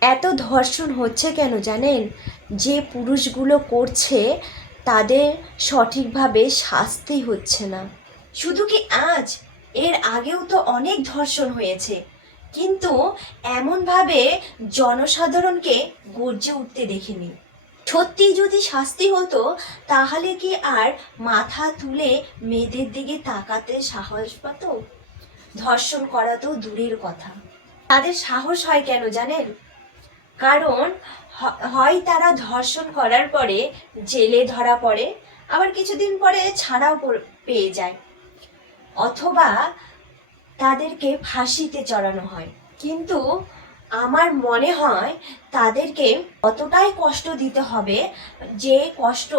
এত ধর্ষণ হচ্ছে কেন জানেন? যে পুরুষগুলো করছে, তাদের সঠিকভাবে শাস্তি হচ্ছে না। শুধু কি আজ? এর আগেও তো অনেক ধর্ষণ হয়েছে। কিন্তু এমনভাবে জনসাধারণকে গর্জে উঠতে দেখিনি। সত্যি যদি শাস্তি হতো, তাহলে কি আর মাথা তুলে মেয়েদের দিকে তাকাতে সাহস পাতো? ধর্ষণ করা তো দূরের কথা। তাদের সাহস হয় কেন জানেন? কারণ হয় তারা ধর্ষণ করার পরে জেলে ধরা পড়ে, আবার কিছুদিন পরে ছাড়াও পেয়ে যায়। অথবা তাদেরকে ফাঁসিতে চড়ানো হয়। কিন্তু আমার মনে হয় তাদেরকে অতটাই কষ্ট দিতে হবে যে কষ্ট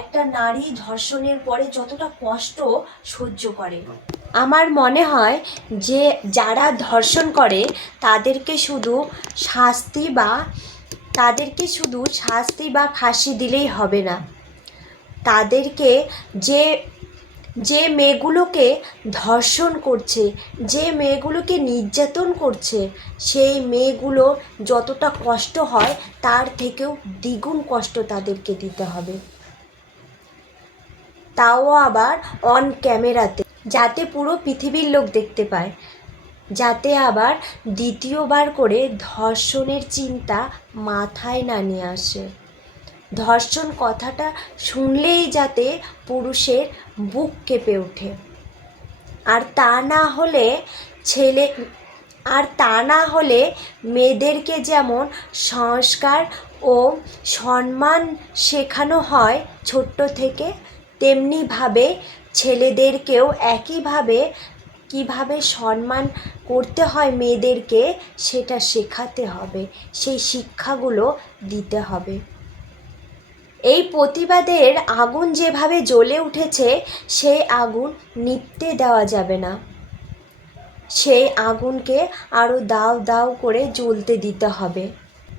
একটা নারী ধর্ষণের পরে যতটা কষ্ট সহ্য করে। আমার মনে হয় যে যারা ধর্ষণ করে তাদেরকে শুধু শাস্তি বা তাদেরকে শুধু শাস্তি বা ফাঁসি দিলেই হবে না। তাদেরকে যে যে মেয়েগুলোকে ধর্ষণ করছে, যে মেয়েগুলোকে নির্যাতন করছে, সেই মেয়েগুলো যতটা কষ্ট হয় তার থেকেও দ্বিগুণ কষ্ট তাদেরকে দিতে হবে। তাও আবার অন ক্যামেরাতে যাতে পুরো পৃথিবীর লোক দেখতে পায়, যাতে আবার দ্বিতীয়বার করে ধর্ষণের চিন্তা মাথায় না নিয়ে আসে। ধর্ষণ কথাটা শুনলেই যাতে পুরুষের বুক কেঁপে ওঠে। আর তা না হলে ছেলে, আর তা না হলে মেয়েদেরকে যেমন সংস্কার ও সম্মান শেখানো হয় ছোট্ট থেকে, তেমনিভাবে ছেলেদেরকেও একইভাবে কীভাবে সম্মান করতে হয় মেয়েদেরকে, সেটা শেখাতে হবে। সেই শিক্ষাগুলো দিতে হবে। এই প্রতিবাদের আগুন যেভাবে জ্বলে উঠেছে, সেই আগুন নিপতে দেওয়া যাবে না। সেই আগুনকে আরও দাও দাও করে জ্বলতে দিতে হবে।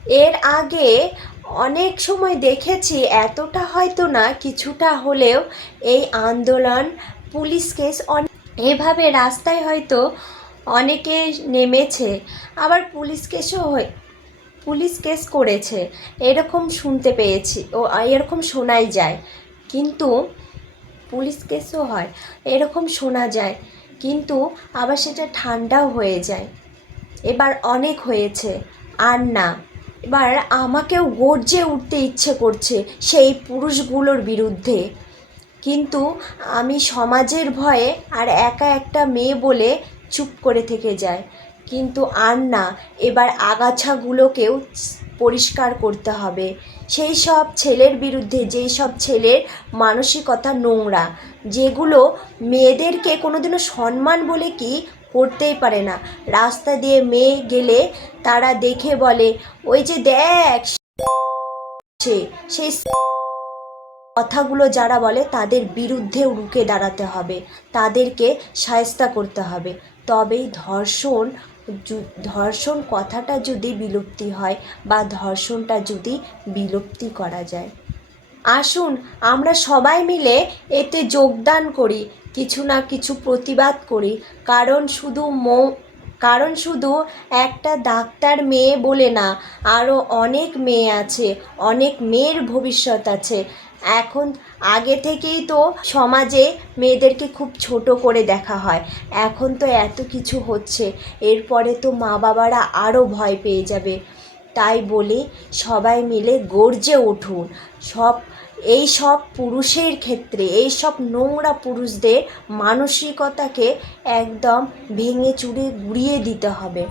এর আগে অনেক সময় দেখেছি, এতটা হয়তো না, কিছুটা হলেও এই আন্দোলন, পুলিশ কেস এভাবে রাস্তায় হয়তো অনেকে নেমেছে, আবার পুলিশ কেসও হয়, পুলিশ কেস করেছে, এরকম শুনতে পেয়েছি, ও, এরকম শোনাই যায়, কিন্তু পুলিশ কেসও হয়, এরকম শোনা যায়, কিন্তু আবার সেটা ঠান্ডাও হয়ে যায়, এবার অনেক হয়েছে, আর না। এবার আমাকেও গর্জে উঠতে ইচ্ছে করছে সেই পুরুষগুলোর বিরুদ্ধে। কিন্তু আমি সমাজের ভয়ে আর একা একটা মেয়ে বলে চুপ করে থেকে যায় কিন্তু আর না, এবার আগাছাগুলোকেও পরিষ্কার করতে হবে। সেই সব ছেলের বিরুদ্ধে, যেই সব ছেলের মানসিকতা নোংরা, যেগুলো মেয়েদেরকে কোনোদিনও সম্মান বলে কি করতেই পারে না। রাস্তা দিয়ে মেয়ে গেলে তারা দেখে বলে, ওই যে দেখ, সে, সেই কথাগুলো যারা বলে তাদের বিরুদ্ধেও রুখে দাঁড়াতে হবে। তাদেরকে সায়স্তা করতে হবে। তবেই ধর্ষণ ধর্ষণ কথাটা যদি বিলুপ্তি হয় বা ধর্ষণটা যদি বিলুপ্তি করা যায়। আসুন, আমরা সবাই মিলে এতে যোগদান করি, কিছু না কিছু প্রতিবাদ করি। কারণ শুধু মৌ, কারণ শুধু একটা ডাক্তার মেয়ে বলে না আরও অনেক মেয়ে আছে, অনেক মেয়ের ভবিষ্যৎ আছে। এখন, আগে থেকেই তো সমাজে মেয়েদেরকে খুব ছোট করে দেখা হয়। এখন তো এত কিছু হচ্ছে, এরপরে তো মা বাবারা আরও ভয় পেয়ে যাবে। তাই বলে সবাই মিলে গর্জে উঠুন। সব, এই সব পুরুষের ক্ষেত্রে, এই সব নোংরা পুরুষদের মানসিকতাকে একদম ভেঙে চুরে গুড়িয়ে দিতে হবে।